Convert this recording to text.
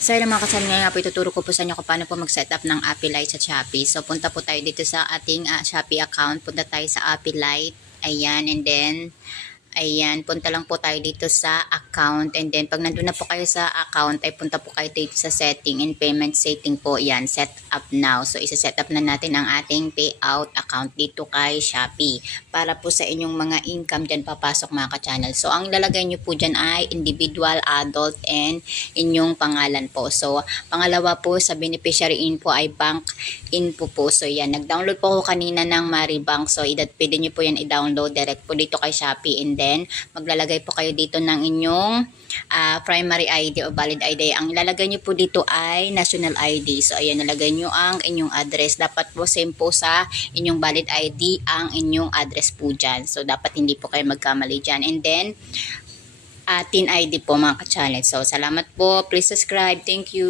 So yun mga kasama, ngayon nga po ituturo ko po sa inyo kung paano po mag-setup ng Appy Lite sa Shopee. So punta po tayo dito sa ating Shopee account. Punta tayo sa Appy Lite. Ayan, and then ayan, punta lang po tayo dito sa account, and then pag nandun na po kayo sa account ay punta po kayo dito sa setting and payment setting po. Yan, set up now. So isa-set up na natin ang ating payout account dito kay Shopee para po sa inyong mga income dyan papasok mga ka-channel. So ang lalagay nyo po dyan ay individual, adult, and inyong pangalan po. So pangalawa po sa beneficiary info ay bank info po. So yan, nag-download po ako kanina ng Maribank. So pwede nyo po yan i-download direct po dito kay Shopee, and then maglalagay po kayo dito ng inyong primary ID o valid ID. Ang ilalagay nyo po dito ay national ID. So ayan, nalagay nyo ang inyong address. Dapat po same po sa inyong valid ID ang inyong address po dyan. So dapat hindi po kayo magkamali dyan. And then TIN ID po mga ka-challenge. So salamat po. Please subscribe. Thank you.